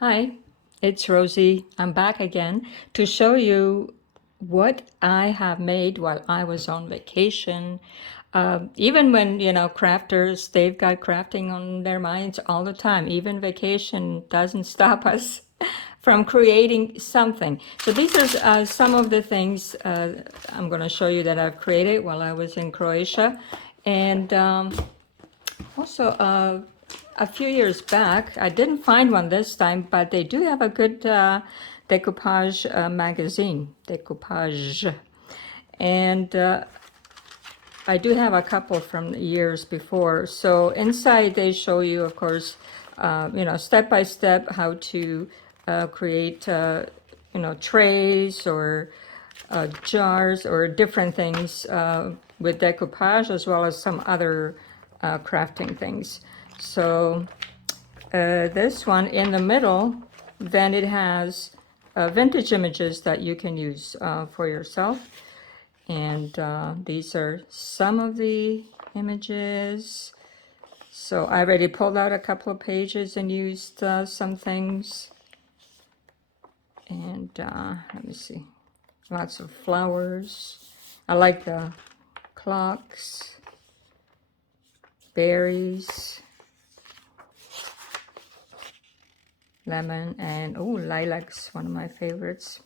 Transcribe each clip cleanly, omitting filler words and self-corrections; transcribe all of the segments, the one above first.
Hi, it's Rosie. I'm back again to show you what I have made while I was on vacation. Even when, crafters, they've got crafting on their minds all the time. Even vacation doesn't stop us from creating something. So these are some of the things I'm going to show you that I've created while I was in Croatia. And also, a few years back, I didn't find one this time, but they do have a good decoupage magazine, decoupage. And I do have a couple from years before. So inside they show you, of course, step by step how to create, trays or jars or different things with decoupage, as well as some other crafting things. So this one in the middle, then it has vintage images that you can use for yourself. And these are some of the images. So I already pulled out a couple of pages and used some things. And let me see, lots of flowers. I like the clocks, berries, lemon, and oh, lilacs, one of my favorites.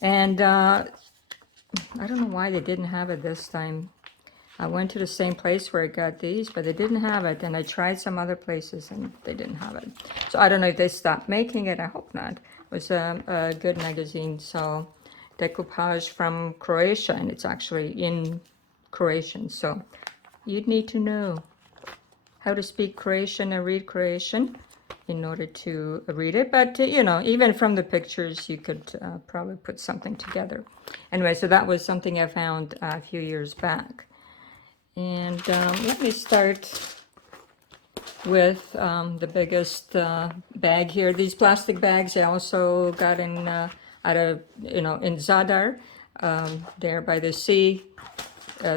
And I don't know why they didn't have it this time. I went to the same place where I got these, but they didn't have it. And I tried some other places and they didn't have it. So I don't know if they stopped making it. I hope not. It was a good magazine. So decoupage from Croatia, and it's actually in Croatian. So you'd need to know how to speak Croatian and read Croatian in order to read it. But, even from the pictures, you could probably put something together. Anyway, so that was something I found a few years back. And let me start with the biggest bag here. These plastic bags I also got in in Zadar, there by the sea.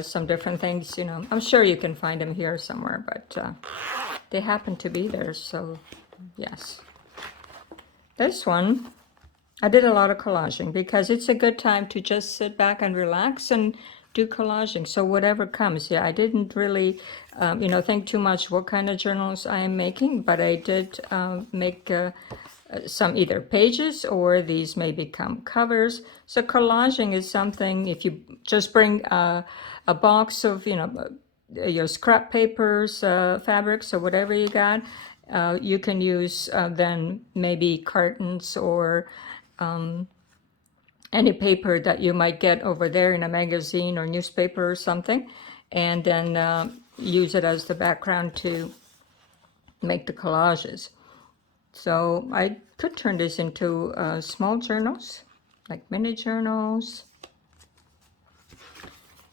Some different things, I'm sure you can find them here somewhere, but they happen to be there, so yes. This one, I did a lot of collaging because it's a good time to just sit back and relax and do collaging. So whatever comes, I didn't really, think too much what kind of journals I am making, but I did make some either pages or these may become covers. So collaging is something, if you just bring a box of, your scrap papers, fabrics, or whatever you got, you can use then maybe cartons or any paper that you might get over there in a magazine or newspaper or something, and then use it as the background to make the collages. So I could turn this into small journals, like mini journals.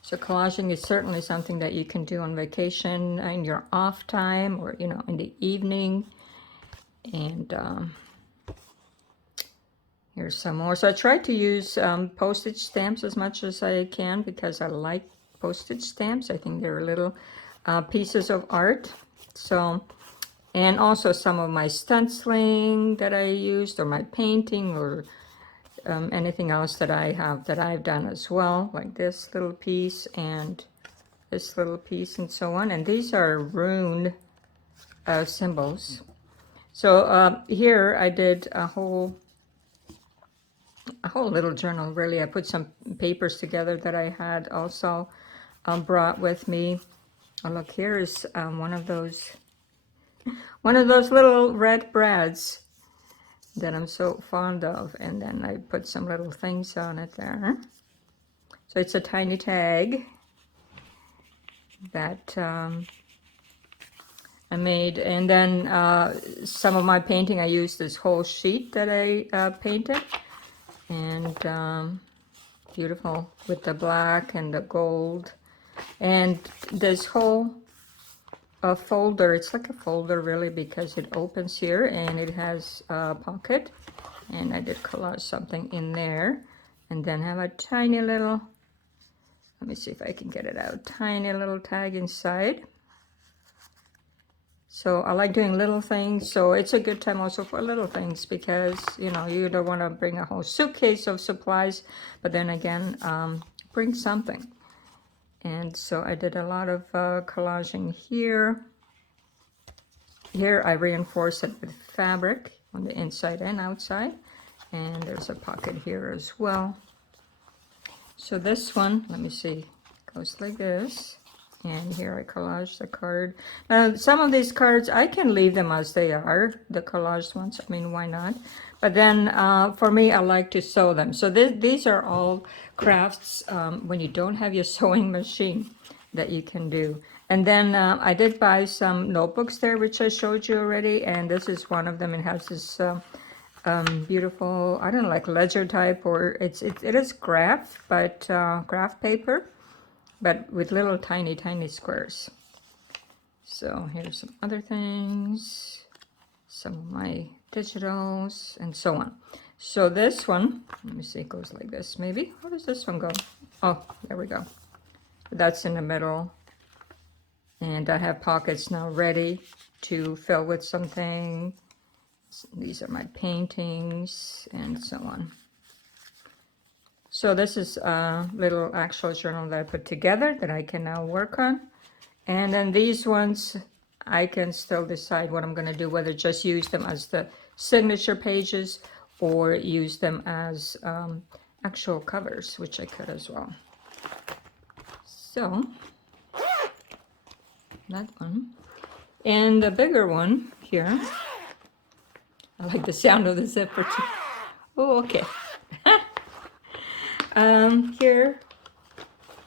So collaging is certainly something that you can do on vacation, in your off time, or in the evening. And here's some more. So I try to use postage stamps as much as I can because I like postage stamps. I think they're little pieces of art. So, and also some of my stenciling that I used, or my painting, or anything else that I have that I've done as well, like this little piece and this little piece and so on. And these are rune symbols. So here I did a whole little journal, really. I put some papers together that I had also brought with me. Oh, look, here is one of those little red brads that I'm so fond of, and then I put some little things on it there. So it's a tiny tag that I made, and then some of my painting, I used this whole sheet that I painted, and beautiful with the black and the gold, and this whole folder, it's like a folder really, because it opens here and it has a pocket, and I did collage something in there, and then have a tiny little, let me see if I can get it out, tiny little tag inside. So I like doing little things. So it's a good time also for little things because, you know, you don't want to bring a whole suitcase of supplies, but then again, bring something. And so I did a lot of collaging here. Here I reinforce it with fabric on the inside and outside. And there's a pocket here as well. So this one, let me see, goes like this. And here I collage the card. Now, some of these cards, I can leave them as they are, the collaged ones. I mean, why not? But then for me, I like to sew them. So these are all crafts when you don't have your sewing machine that you can do. And then I did buy some notebooks there, which I showed you already. And this is one of them. It has this beautiful, I don't know, like ledger type, or it is graph, but graph paper, but with little tiny squares. So here's some other things, some of my digitals, and so on. So this one, let me see, it goes like this maybe. How does this one go? Oh, there we go. That's in the middle. And I have pockets now ready to fill with something. These are my paintings and so on. So this is a little actual journal that I put together that I can now work on. And then these ones, I can still decide what I'm going to do, whether just use them as the signature pages or use them as actual covers, which I could as well. So that one. And the bigger one here, I like the sound of the zipper too. Oh, okay. Here,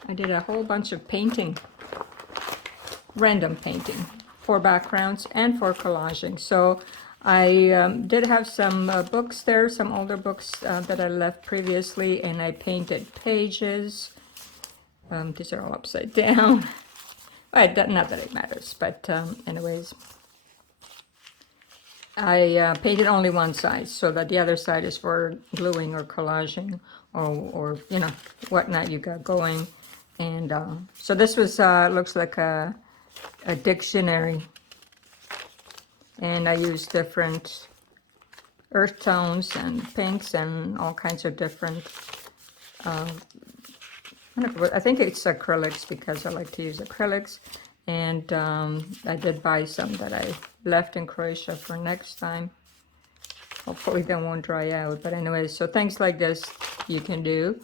I did a whole bunch of painting, random painting for backgrounds and for collaging. So I did have some books there, some older books that I left previously, and I painted pages. These are all upside down. Right, not that it matters, but anyways. I painted only one side so that the other side is for gluing or collaging or you know, whatnot you got going. And so this was, looks like a dictionary. And I used different earth tones and pinks and all kinds of different, I think it's acrylics because I like to use acrylics. And I did buy some that I left in Croatia for next time. Hopefully they won't dry out. But anyways, so things like this you can do.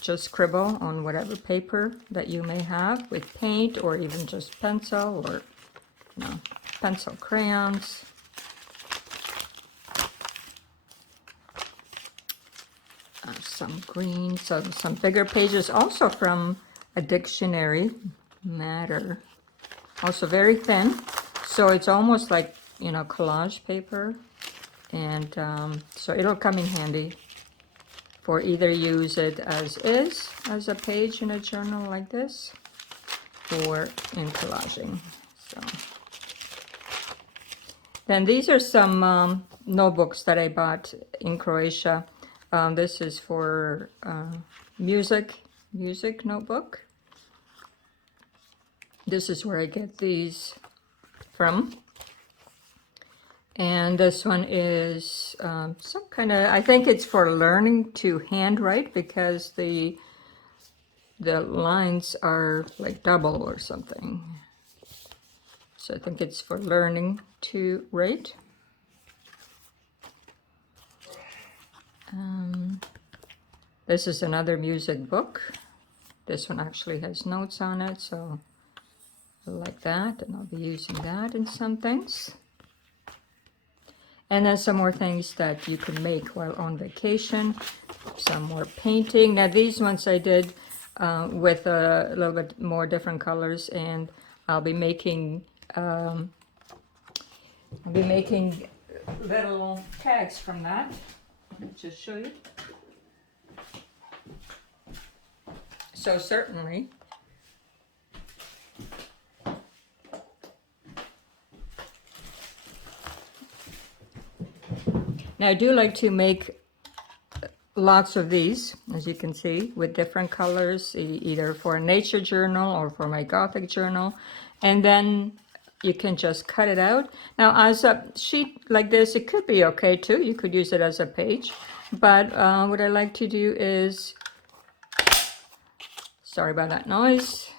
Just scribble on whatever paper that you may have with paint or even just pencil or, you know, pencil crayons. Some green, so some bigger pages also from a dictionary. Matter, also very thin, so it's almost like, you know, collage paper, and so it'll come in handy for either use it as is, as a page in a journal like this, or in collaging. So then these are some notebooks that I bought in Croatia. This is for music notebook. This is where I get these from. And this one is some kind of, I think it's for learning to handwrite because the lines are like double or something. So I think it's for learning to write. This is another music book. This one actually has notes on it, so like that, and I'll be using that in some things. And then some more things that you can make while on vacation. Some more painting. Now these ones I did with a little bit more different colors, and I'll be making little tags from that. Let me just show you. So certainly, now I do like to make lots of these, as you can see, with different colors, either for a nature journal or for my Gothic journal. And then you can just cut it out. Now, as a sheet like this, it could be okay too. You could use it as a page. But what I like to do is, sorry about that noise,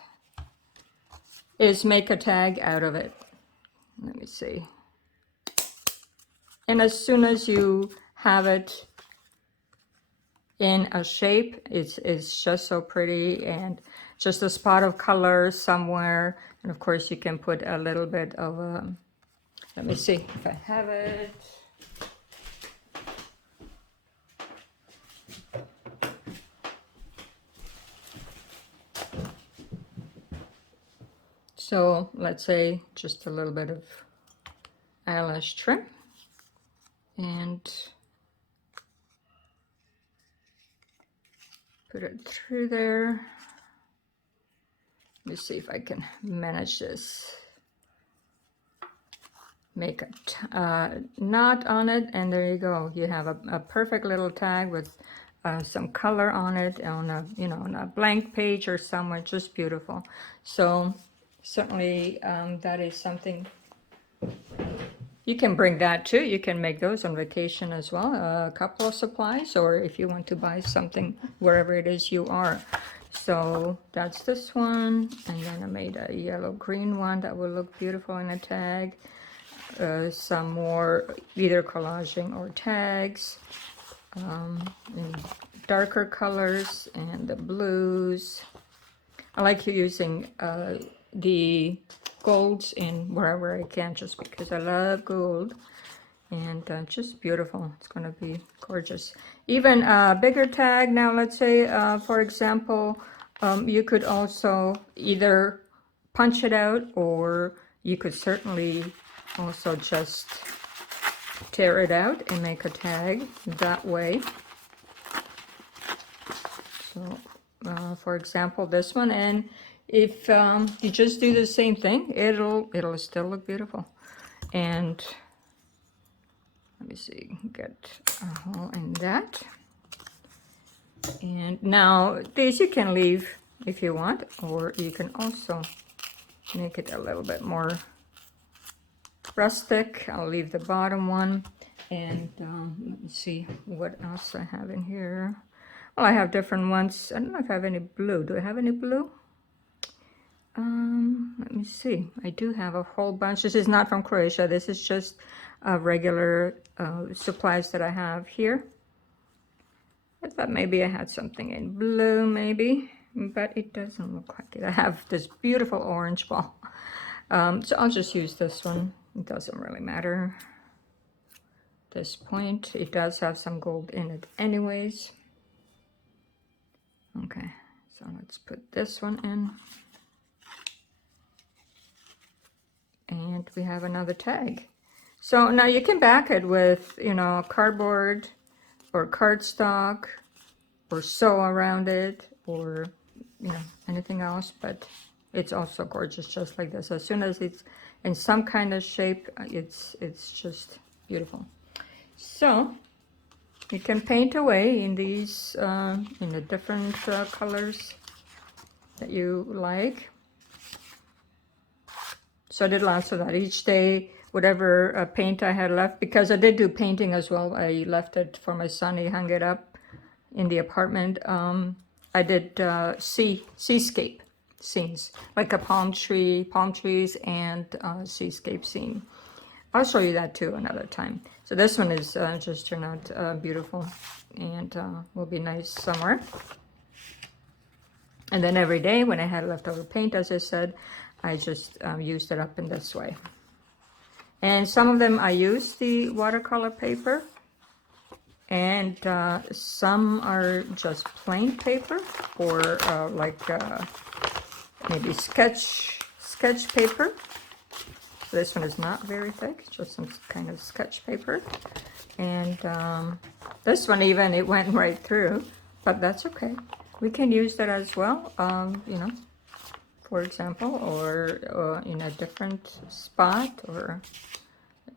is make a tag out of it. Let me see. And as soon as you have it in a shape, it's just so pretty, and just a spot of color somewhere. And of course you can put a little bit of let me see if I have it. So let's say just a little bit of eyelash trim, and put it through there. Let me see if I can manage this. Make a knot on it, and there you go. You have a perfect little tag with some color on it, on a, you know, on a blank page or somewhere. Just beautiful. So certainly that is something. You can bring that too. You can make those on vacation as well. A couple of supplies, or if you want to buy something wherever it is you are. So that's this one, and then I made a yellow-green one that will look beautiful in a tag. Some more either collaging or tags in darker colors, and the blues. I like using the golds in wherever I can, just because I love gold, and just beautiful. It's going to be gorgeous. Even a bigger tag. Now let's say for example, you could also either punch it out, or you could certainly also just tear it out and make a tag that way. So for example, this one, and if you just do the same thing, it'll still look beautiful. And let me see, get a hole in that. And now these you can leave if you want, or you can also make it a little bit more rustic. I'll leave the bottom one. And let me see what else I have in here. Well, I have different ones. I don't know if I have any blue. Do I have any blue? Let me see. I do have a whole bunch. This is not from Croatia. This is just regular supplies that I have here. I thought maybe I had something in blue, maybe, but it doesn't look like it. I have this beautiful orange ball. So I'll just use this one. It doesn't really matter at this point. It does have some gold in it anyways. Okay, so let's put this one in. And we have another tag. So now you can back it with, you know, cardboard or cardstock, or sew around it, or, you know, anything else, but it's also gorgeous just like this. As soon as it's in some kind of shape, it's just beautiful. So you can paint away in these in the different colors that you like. So I did lots of that each day, whatever paint I had left, because I did do painting as well. I left it for my son. He hung it up in the apartment. I did seascape scenes, like a palm trees and seascape scene. I'll show you that too another time. So this one is just turned out beautiful, and will be nice somewhere. And then every day when I had leftover paint, as I said, I just used it up in this way. And some of them I used the watercolor paper, and some are just plain paper, or like maybe sketch paper. This one is not very thick, just some kind of sketch paper. And this one even, it went right through, but that's okay. We can use that as well, you know, for example, or in a different spot, or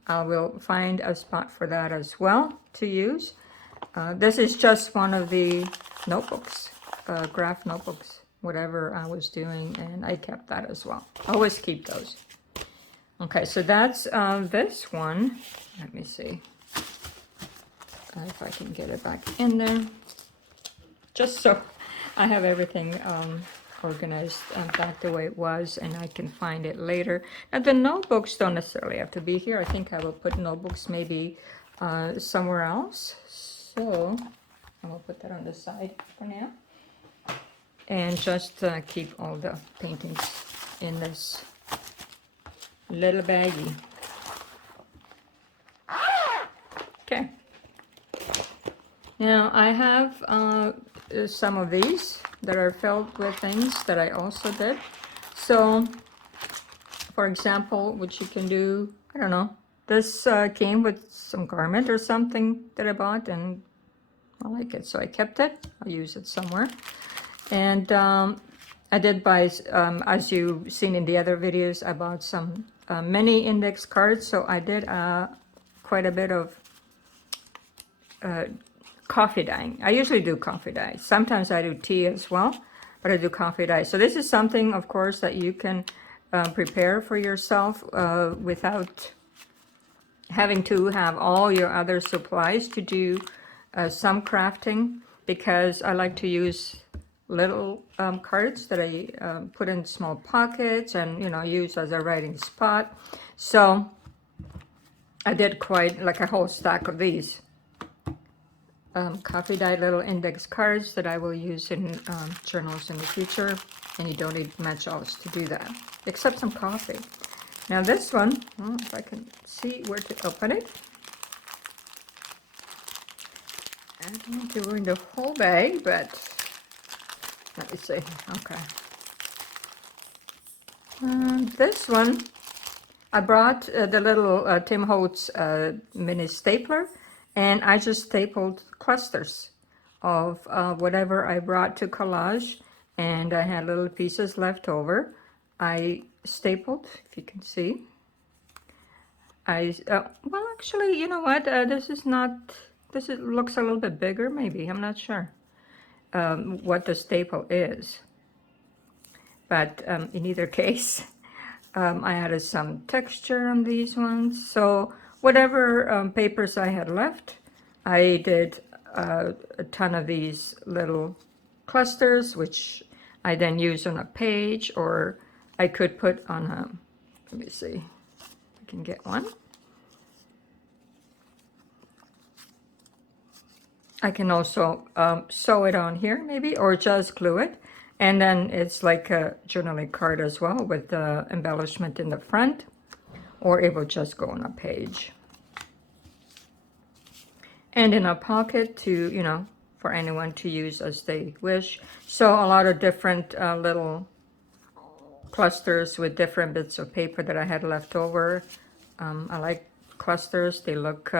I will find a spot for that as well to use. This is just one of the notebooks, graph notebooks, whatever I was doing, and I kept that as well. I always keep those. Okay, so that's this one. Let me see if I can get it back in there. Just so I have everything organized back the way it was, and I can find it later. Now the notebooks don't necessarily have to be here. I think I will put notebooks maybe somewhere else. So I'm gonna put that on the side for now, and just keep all the paintings in this little baggie. Okay. Now I have some of these that are filled with things that I also did. So, for example, what you can do, I don't know, this came with some garment or something that I bought, and I like it, so I kept it. I'll use it somewhere. And I did buy, as you've seen in the other videos, I bought some mini index cards. So I did quite a bit of coffee dyeing. I usually do coffee dye. Sometimes I do tea as well, but I do coffee dye. So this is something, of course, that you can prepare for yourself without having to have all your other supplies to do some crafting, because I like to use little cards that I put in small pockets and, you know, use as a writing spot. So I did quite like a whole stack of these coffee dye little index cards that I will use in journals in the future, and you don't need much else to do that except some coffee. Now this one, well, if I can see where to open it, I don't want to ruin the whole bag, but let me see. Okay, this one I brought the little Tim Holtz mini stapler, and I just stapled clusters of whatever I brought to collage, and I had little pieces left over. I stapled, if you can see. Well, actually, you know what? This looks a little bit bigger, maybe. I'm not sure what the staple is. But in either case, I added some texture on these ones. So whatever papers I had left, I did a ton of these little clusters, which I then use on a page, or I could put on a, let me see, I can get one. I can also sew it on here maybe, or just glue it. And then it's like a journaling card as well, with the embellishment in the front, or it will just go on a page. And in a pocket to, you know, for anyone to use as they wish. So a lot of different little clusters with different bits of paper that I had left over. I like clusters. They look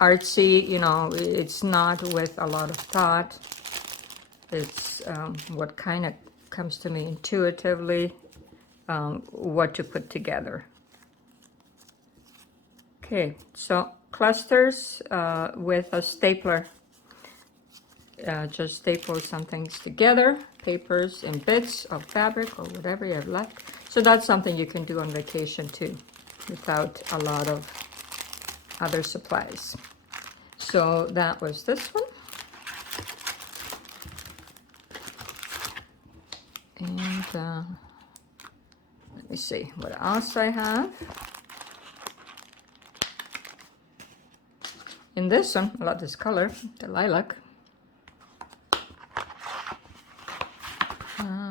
artsy, you know, it's not with a lot of thought. It's what kind of comes to me intuitively, what to put together. Okay, so clusters with a stapler. Just staple some things together, papers in bits of fabric or whatever you have left. So that's something you can do on vacation too, without a lot of other supplies. So that was this one. And let me see what else I have. In this one, I love this color, the lilac.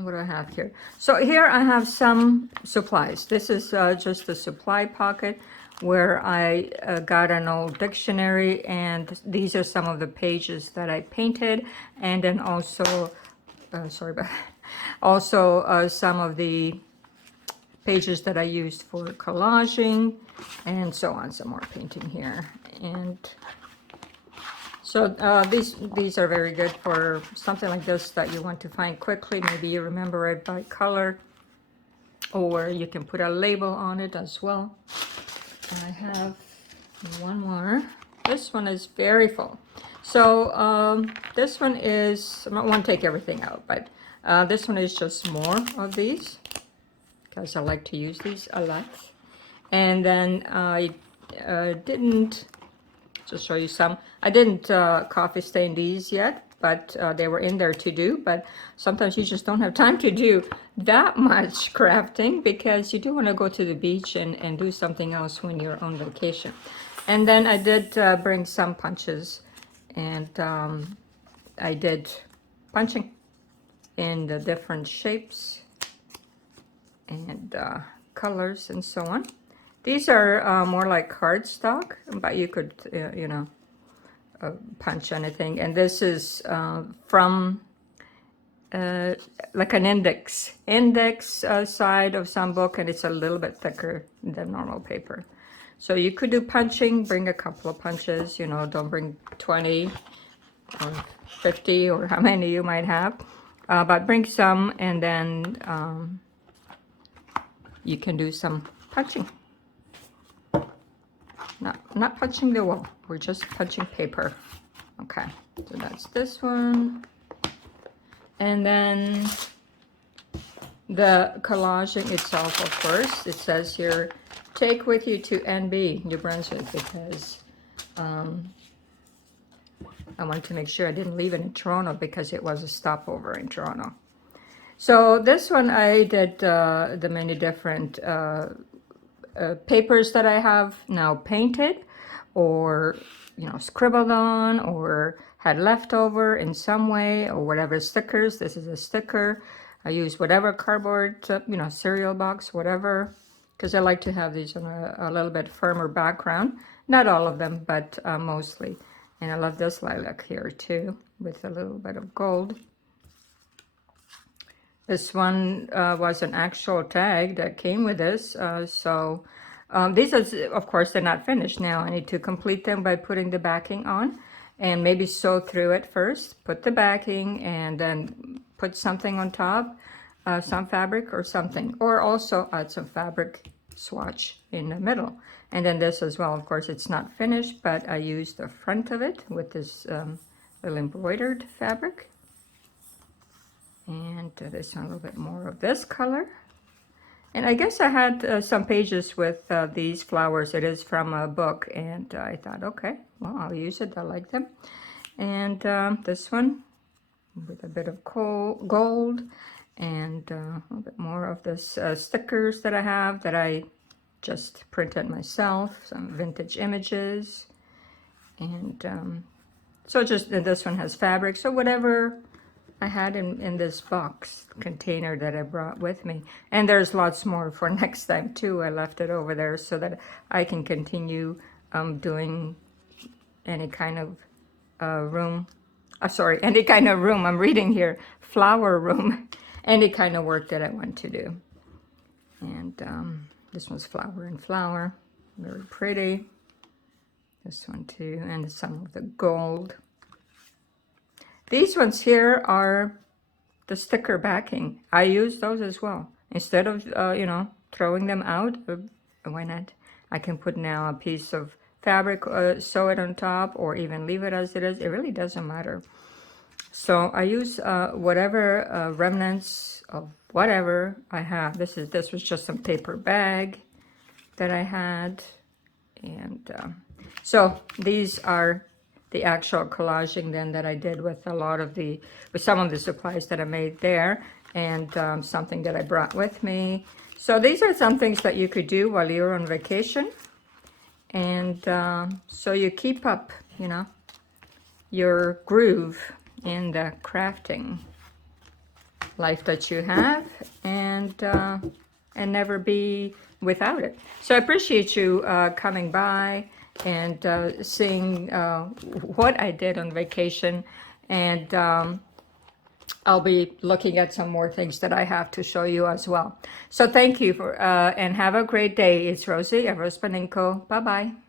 What do I have here? So here I have some supplies. This is just a supply pocket where I got an old dictionary, and these are some of the pages that I painted, and then also, also some of the pages that I used for collaging, and so on. Some more painting here, and so these are very good for something like this that you want to find quickly. Maybe you remember it by color, or you can put a label on it as well. I have one more. This one is very full. So this one is, I won't take everything out, but this one is just more of these, because I like to use these a lot. And then I didn't, just show you some, I didn't coffee stain these yet, but they were in there to do. But sometimes you just don't have time to do that much crafting because you do want to go to the beach and do something else when you're on vacation. And then I did bring some punches, and I did punching in the different shapes and colors and so on. These are more like cardstock, but you could, you know, punch anything. And this is from like an index side of some book, and it's a little bit thicker than normal paper. So you could do punching, bring a couple of punches, you know, don't bring 20 or 50 or how many you might have, but bring some, and then you can do some punching. Not punching the wall, we're just punching paper. Okay, so that's this one. And then the collaging itself, of course, it says here, take with you to NB, New Brunswick, because I wanted to make sure I didn't leave it in Toronto because it was a stopover in Toronto. So this one I did the many different papers that I have now painted, or, you know, scribbled on, or had leftover in some way, or whatever. Stickers, this is a sticker. I use whatever cardboard, you know, cereal box, whatever, because I like to have these on a little bit firmer background. Not all of them, but mostly. And I love this lilac here too, with a little bit of gold. This one was an actual tag that came with this. These are, of course, they're not finished now. I need to complete them by putting the backing on, and maybe sew through it first, put the backing, and then put something on top, some fabric or something, or also add some fabric swatch in the middle. And then this as well, of course, it's not finished, but I used the front of it with this little embroidered fabric. And this one, a little bit more of this color. And I guess I had some pages with these flowers. It is from a book, and I thought, okay, well, I'll use it. I like them. And this one with a bit of gold, and a little bit more of this stickers that I have that I just printed myself, some vintage images. And so just this one has fabric. So whatever I had in this box container that I brought with me. And there's lots more for next time too. I left it over there so that I can continue doing any kind of room. Any kind of room. I'm reading here, flower room. Any kind of work that I want to do. And this one's flower and flower. Very pretty. This one too. And some of the gold. These ones here are the sticker backing. I use those as well. Instead of, you know, throwing them out, why not? I can put now a piece of fabric, sew it on top, or even leave it as it is. It really doesn't matter. So I use whatever remnants of whatever I have. This was just some paper bag that I had. And so these are the actual collaging then that I did with with some of the supplies that I made there, and something that I brought with me. So these are some things that you could do while you're on vacation, and so you keep up, you know, your groove in the crafting life that you have, and never be without it. So I appreciate you coming by and seeing what I did on vacation, and I'll be looking at some more things that I have to show you as well. So thank you for and have a great day. It's Rosie at RoseByNameCo. Bye bye.